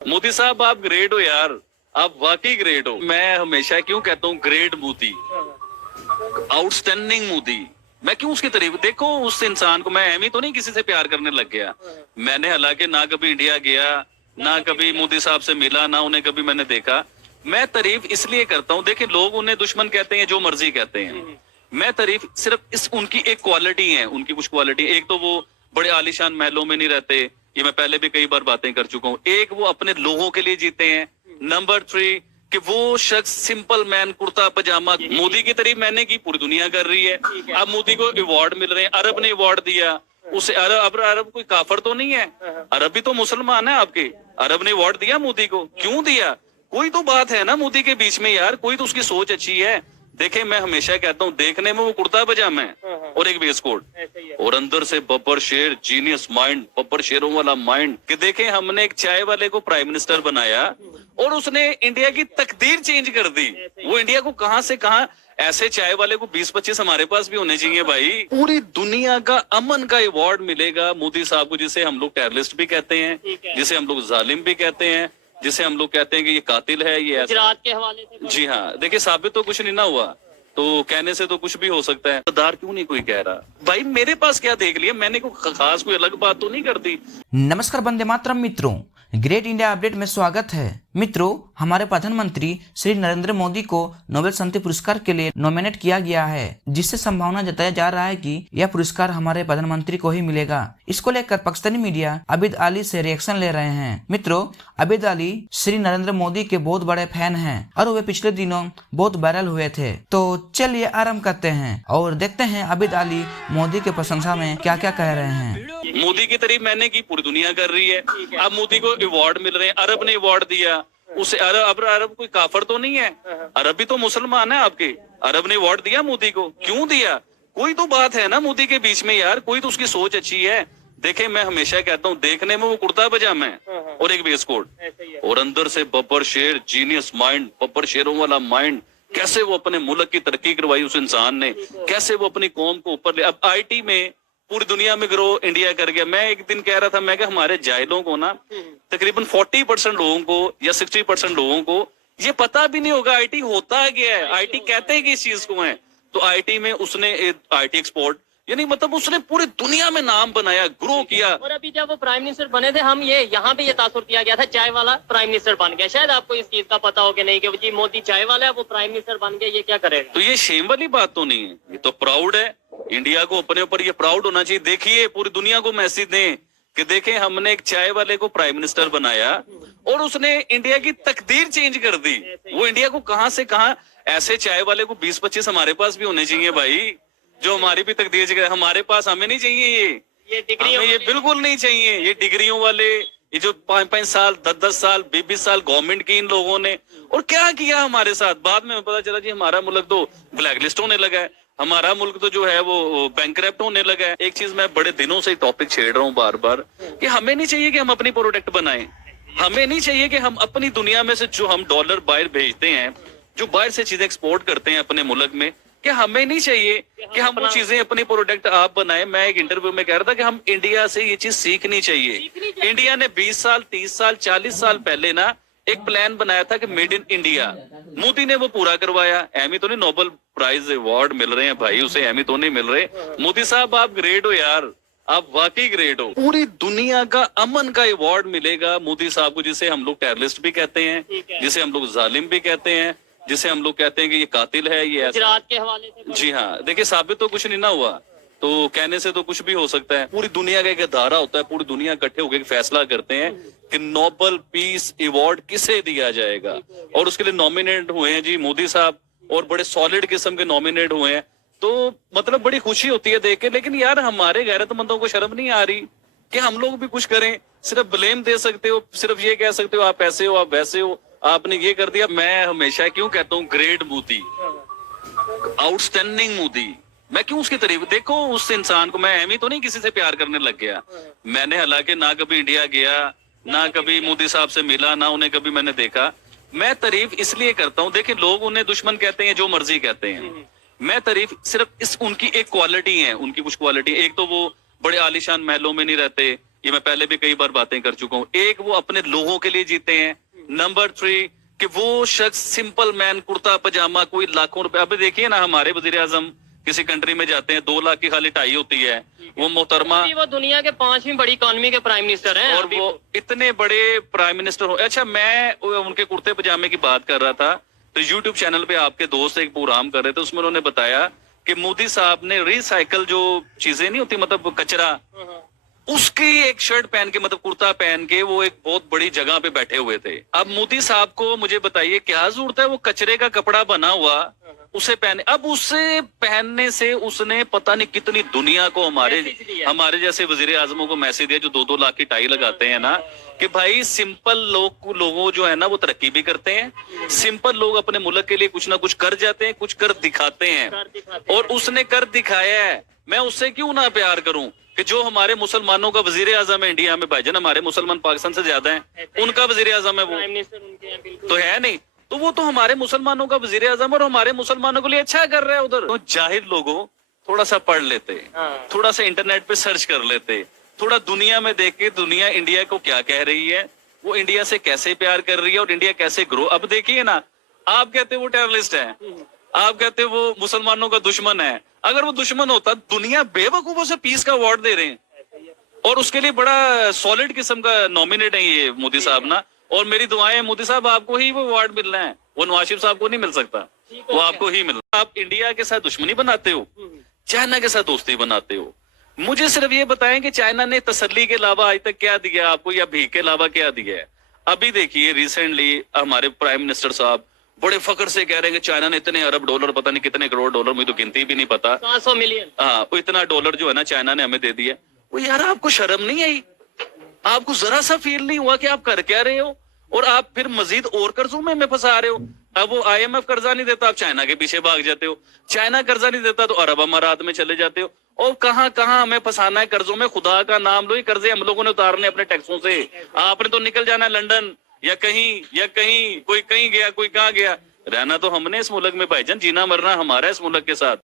मोदी साहब आप ग्रेट हो यार, आप वाकई ग्रेट हो। मैं हमेशा क्यों कहता हूँ ग्रेट मोदी, आउटस्टैंडिंग मोदी। मैं क्यों उसकी तारीफ, देखो उस इंसान को, मैं एम ही तो नहीं किसी से प्यार करने लग गया। मैंने हालांकि ना कभी इंडिया गया, ना कभी मोदी साहब से मिला, ना उन्हें कभी मैंने देखा। मैं तारीफ इसलिए करता हूँ, देखिए लोग उन्हें दुश्मन कहते हैं, जो मर्जी कहते हैं। मैं तारीफ सिर्फ इस उनकी एक क्वालिटी है, उनकी कुछ क्वालिटी। एक तो वो बड़े आलीशान महलों में नहीं रहते, ये मैं पहले भी कई बार बातें कर चुका हूँ। एक वो अपने लोगों के लिए जीते हैं। नंबर 3 कि वो शख्स सिंपल मैन, कुर्ता पजामा। मोदी की तारीफ मैंने की, पूरी दुनिया कर रही है। अब मोदी को अवार्ड मिल रहे हैं, अरब ने अवार्ड दिया उसे। अरब कोई काफर तो नहीं है, अरब भी तो मुसलमान है आपके। अरब ने अवार्ड दिया मोदी को, क्यों दिया? कोई तो बात है ना मोदी के बीच में यार, कोई तो उसकी सोच अच्छी है। देखे मैं हमेशा कहता हूँ, देखने में वो कुर्ता पजामा है और एक बेस कोट, और अंदर से बब्बर शेर, जीनियस माइंड, बब्बर शेरों वाला माइंड। कि देखे हमने एक चाय वाले को प्राइम मिनिस्टर बनाया और उसने इंडिया की तकदीर चेंज कर दी। वो इंडिया को कहां से कहां, ऐसे चाय वाले को 20-25 हमारे पास भी होने चाहिए भाई। पूरी दुनिया का अमन का अवार्ड मिलेगा मोदी साहब को, जिसे हम लोग टेररिस्ट भी कहते हैं, जिसे हम लोग जालिम भी कहते हैं, जिसे हम लोग कहते हैं कि ये कातिल है, ये गुजरात के हवाले से। जी हाँ, देखिए साबित तो कुछ नहीं ना हुआ, तो कहने से तो कुछ भी हो सकता है। सरदार क्यों नहीं कोई कह रहा भाई? मेरे पास क्या देख लिया मैंने, कोई खास कोई अलग बात तो नहीं करती। नमस्कार वंदे मातरम मित्रों, ग्रेट इंडिया अपडेट में स्वागत है। मित्रों, हमारे प्रधानमंत्री श्री नरेंद्र मोदी को नोबेल शांति पुरस्कार के लिए नॉमिनेट किया गया है, जिससे संभावना जताया जा रहा है कि यह पुरस्कार हमारे प्रधानमंत्री को ही मिलेगा। इसको लेकर पाकिस्तानी मीडिया आबिद अली से रिएक्शन ले रहे हैं। मित्रों, आबिद अली श्री नरेंद्र मोदी के बहुत बड़े फैन हैं और वे पिछले दिनों बहुत वायरल हुए थे। तो चलिए आरम्भ करते हैं और देखते हैं आबिद अली मोदी के प्रशंसा में क्या क्या कह रहे हैं। मोदी की तारीफ मैंने की, पूरी दुनिया कर रही है। अब मोदी को अवार्ड मिल रहे हैं, अरब ने अवार्ड दिया उसे। अरब कोई काफर तो नहीं है, अरब भी तो मुसलमान है आपके। अरब ने अवार्ड दिया मोदी को, क्यों दिया? कोई तो बात है ना मोदी के बीच में यार, कोई तो उसकी सोच अच्छी है। देखे मैं हमेशा कहता हूँ, देखने में वो कुर्ता पजामा है और एक बेस कोट, और अंदर से बब्बर शेर, जीनियस माइंड, बब्बर शेरों वाला माइंड। कैसे वो अपने मुल्क की तरक्की करवाई उस इंसान ने, कैसे वो अपनी कौम को ऊपर ले। अब IT में पूरी दुनिया में ग्रो इंडिया कर गया। मैं एक दिन कह रहा था, मैं हमारे जाहिलों को ना, तकरीबन 40% लोगों को या 60% लोगों को ये पता भी नहीं होगा IT होता क्या है, IT कहते हैं कि इस चीज को है। तो IT में उसने IT एक्सपोर्ट, यानी मतलब उसने पूरी दुनिया में नाम बनाया, ग्रो किया। और अभी जब वो प्राइम मिनिस्टर बने थे, हम ये यहाँ पे ये तासुर किया गया था, चाय वाला प्राइम मिनिस्टर बन गया। शायद आपको इस चीज का पता हो कि नहीं, कि जी मोदी चाय वाला है, वो प्राइम मिनिस्टर बन गया, ये क्या करेगा? तो ये शेम वाली बात तो नहीं है, ये तो प्राउड है। इंडिया को अपने ऊपर ये प्राउड होना चाहिए। देखिए पूरी दुनिया को मैसेज दें कि देखें हमने एक चाय वाले को प्राइम मिनिस्टर बनाया और उसने इंडिया की तकदीर चेंज कर दी। वो इंडिया को कहां से कहां, ऐसे चाय वाले को 20-25 हमारे पास भी होने चाहिए भाई, जो हमारी भी तकदीर चेंज। हमारे पास हमें नहीं चाहिए ये डिग्री, ये बिल्कुल नहीं चाहिए। ये डिग्रियों वाले, ये जो 5-5 साल 10-10 साल 20-20 साल गवर्नमेंट की इन लोगों ने, और क्या किया हमारे साथ। बाद में पता चला जी हमारा मुल्क तो ब्लैक लिस्ट होने लगा है, हमारा मुल्क तो जो है वो बैंकरप्ट होने लगा है। एक चीज मैं बड़े दिनों से टॉपिक छेड़ रहा हूँ बार बार, कि हमें नहीं चाहिए कि हम अपनी प्रोडक्ट बनाएं। हमें नहीं चाहिए कि हम अपनी दुनिया में से जो हम डॉलर बाहर भेजते हैं, जो बाहर से चीजें एक्सपोर्ट करते हैं अपने मुल्क में, कि हमें नहीं चाहिए कि हम वो चीजें अपनी प्रोडक्ट आप बनाएं। मैं एक इंटरव्यू में कह रहा था कि हम इंडिया से ये चीज सीखनी चाहिए। इंडिया ने 20 साल 30 साल 40 साल पहले ना एक प्लान बनाया था कि मेड इन इंडिया। मोदी ने वो पूरा करवाया। एमी तो नहीं, नोबेल प्राइज अवार्ड मिल रहे हैं भाई उसे, एमी तो नहीं मिल रहे। मोदी साहब आप ग्रेट हो यार, आप वाकई ग्रेट हो। पूरी दुनिया का अमन का अवार्ड मिलेगा मोदी साहब को, जिसे हम लोग टेररिस्ट भी कहते हैं, जिसे हम लोग जालिम भी कहते हैं, जिसे हम लोग कहते हैं कि ये कातिल है, ये गुजरात के हवाले से। जी हाँ, देखिए साबित तो कुछ नहीं ना हुआ, तो कहने से तो कुछ भी हो सकता है। पूरी दुनिया का एक अदारा होता है, पूरी दुनिया इकट्ठे होकर फैसला करते हैं कि नोबेल पीस अवार्ड किसे दिया जाएगा, और उसके लिए नॉमिनेट हुए हैं जी मोदी साहब, और बड़े सॉलिड किस्म के नॉमिनेट हुए हैं। तो मतलब बड़ी खुशी होती है देख के। लेकिन यार हमारे गैरतमंदों को शर्म नहीं आ रही कि हम लोग भी कुछ करें? सिर्फ ब्लेम दे सकते हो, सिर्फ ये कह सकते हो आप ऐसे हो, आप वैसे हो, आपने ये कर दिया। मैं हमेशा क्यों कहता हूँ ग्रेट मोदी, आउटस्टैंडिंग मोदी। मैं क्यों उसकी तारीफ, देखो उस इंसान को, मैं एम ही तो नहीं किसी से प्यार करने लग गया। मैंने हालांकि ना कभी इंडिया गया, ना कभी मोदी साहब से मिला, ना उन्हें कभी मैंने देखा। मैं तारीफ इसलिए करता हूँ, देखिए लोग उन्हें दुश्मन कहते हैं, जो मर्जी कहते हैं। मैं तारीफ सिर्फ इस उनकी एक क्वालिटी है, उनकी कुछ क्वालिटी। एक तो वो बड़े आलीशान महलों में नहीं रहते, ये मैं पहले भी कई बार बातें कर चुका हूँ। एक, वो अपने लोगों के लिए जीते हैं। नंबर 3 कि वो शख्स सिंपल मैन, कुर्ता पजामा, कोई लाखों रुपए। अभी देखिए ना, हमारे वजीर आजम किसी कंट्री में जाते हैं 2 लाख की खाली टाई होती है, वो मोहतरमा, अभी वो दुनिया के 5वीं बड़ी इकॉनमी के प्राइम मिनिस्टर हैं और वो इतने बड़े प्राइम मिनिस्टर हो। अच्छा, मैं उनके कुर्ते पजामे की बात कर रहा था तो यूट्यूब चैनल पे आपके दोस्त एक प्रोग्राम कर रहे थे, उसमें उन्होंने बताया कि मोदी साहब ने रिसाइकल जो चीजें नहीं होती, मतलब कचरा, उसकी एक शर्ट पहन के, मतलब कुर्ता पहन के, वो एक बहुत बड़ी जगह पे बैठे हुए थे। अब मोदी साहब को मुझे बताइए क्या जरूरत है वो कचरे का कपड़ा बना हुआ उसे पहने। अब उसे पहनने से उसने पता नहीं कितनी दुनिया को, हमारे जैसे वजीर आजमों को मैसेज दिया जो 2-2 लाख की टाई लगाते हैं ना, कि भाई सिंपल लोगों जो है ना वो तरक्की भी करते हैं। सिंपल लोग अपने मुल्क के लिए कुछ ना कुछ कर जाते हैं, कुछ कर दिखाते हैं, और उसने कर दिखाया है। मैं उससे क्यों ना प्यार करूं कि जो हमारे मुसलमानों का वजीर आजम है इंडिया में, भाईजान हमारे मुसलमान पाकिस्तान से ज्यादा हैं, उनका वजीर आजम है वो, तो है नहीं, तो वो तो हमारे मुसलमानों का वजीर आजम और हमारे मुसलमानों के लिए अच्छा कर रहा है उधर। तो जाहिर लोगों थोड़ा सा पढ़ लेते, थोड़ा सा इंटरनेट पे सर्च कर लेते, थोड़ा दुनिया में देख के दुनिया इंडिया को क्या कह रही है, वो इंडिया से कैसे प्यार कर रही है और इंडिया कैसे ग्रो। अब देखिए ना, आप कहते वो टेररिस्ट है, आप कहते वो मुसलमानों का दुश्मन है। अगर वो दुश्मन होता, दुनिया बेवकूफों से पीस का अवार्ड दे रहे हैं, और उसके लिए बड़ा सॉलिड किस्म का नॉमिनेट है ये मोदी साहब ना। और मेरी दुआएं मोदी साहब आपको ही वो अवार्ड मिलना है, वो नवाज शरीफ साहब को नहीं मिल सकता, वो आपको ही मिलना। आप इंडिया के साथ दुश्मनी बनाते हो, चाइना के साथ दोस्ती बनाते हो। मुझे सिर्फ ये बताएं कि चाइना ने तसल्ली के अलावा आज तक क्या दिया आपको, या भीख के अलावा क्या दिया है। अभी देखिए रिसेंटली हमारे प्राइम मिनिस्टर साहब बड़े फख्र से कह रहे हैं कि चाइना ने इतने अरब डॉलर, पता नहीं कितने करोड़ डॉलर, मुझे तो गिनती भी नहीं पता, 700 मिलियन, हाँ, इतना डॉलर जो है ना चाइना ने हमें दे दिया। वो यार आपको शर्म नहीं आई? आपको जरा सा फील नहीं हुआ कि आप कर क्या रहे हो? और आप फिर मजीद और कर्जों में फंसा रहे हो। अब वो IMF कर्जा नहीं देता, आप चाइना के पीछे भाग जाते हो। चाइना कर्जा नहीं देता तो अरब अमारात में चले जाते हो। और कहाँ कहाँ हमें फंसाना है कर्जों में, खुदा का नाम लो। ये कर्जे हम लोगों ने उतारने अपने टैक्सों से। आपने तो निकल जाना है लंदन या कहीं, कोई कहीं गया, कोई कहाँ गया। रहना तो हमने इस मुल्क में भाईजान, जीना मरना हमारा इस मुल्क के साथ।